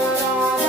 Música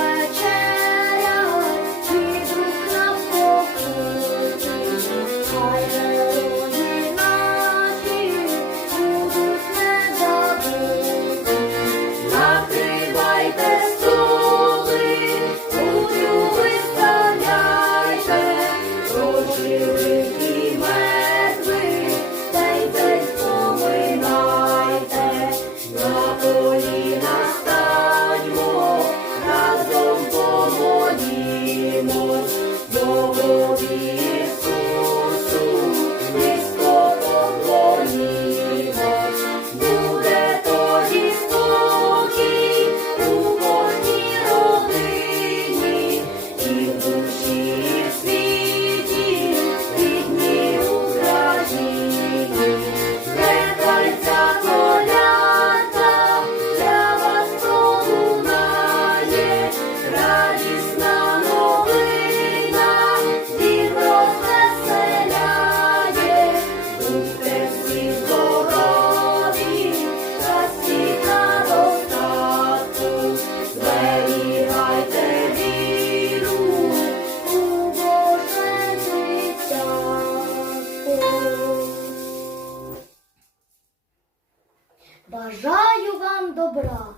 Бажаю вам добра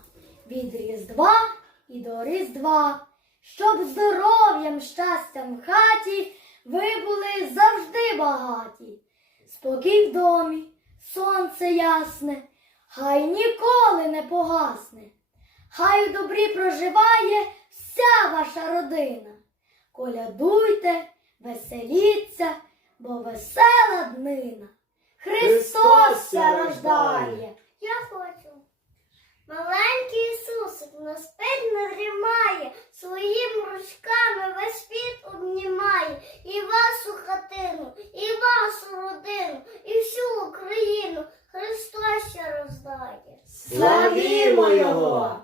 від Різдва і до Різдва, щоб здоров'ям, щастям в хаті ви були завжди багаті. Спокій в домі, сонце ясне, хай ніколи не погасне. Хай у добрі проживає вся ваша родина. Колядуйте, веселіться, бо весела днина. Христос На спить, не дрімає, своїм ручками весь світ обнімає і вашу хатину, і вашу родину, і всю Україну Христос ще роздає. Славімо Його!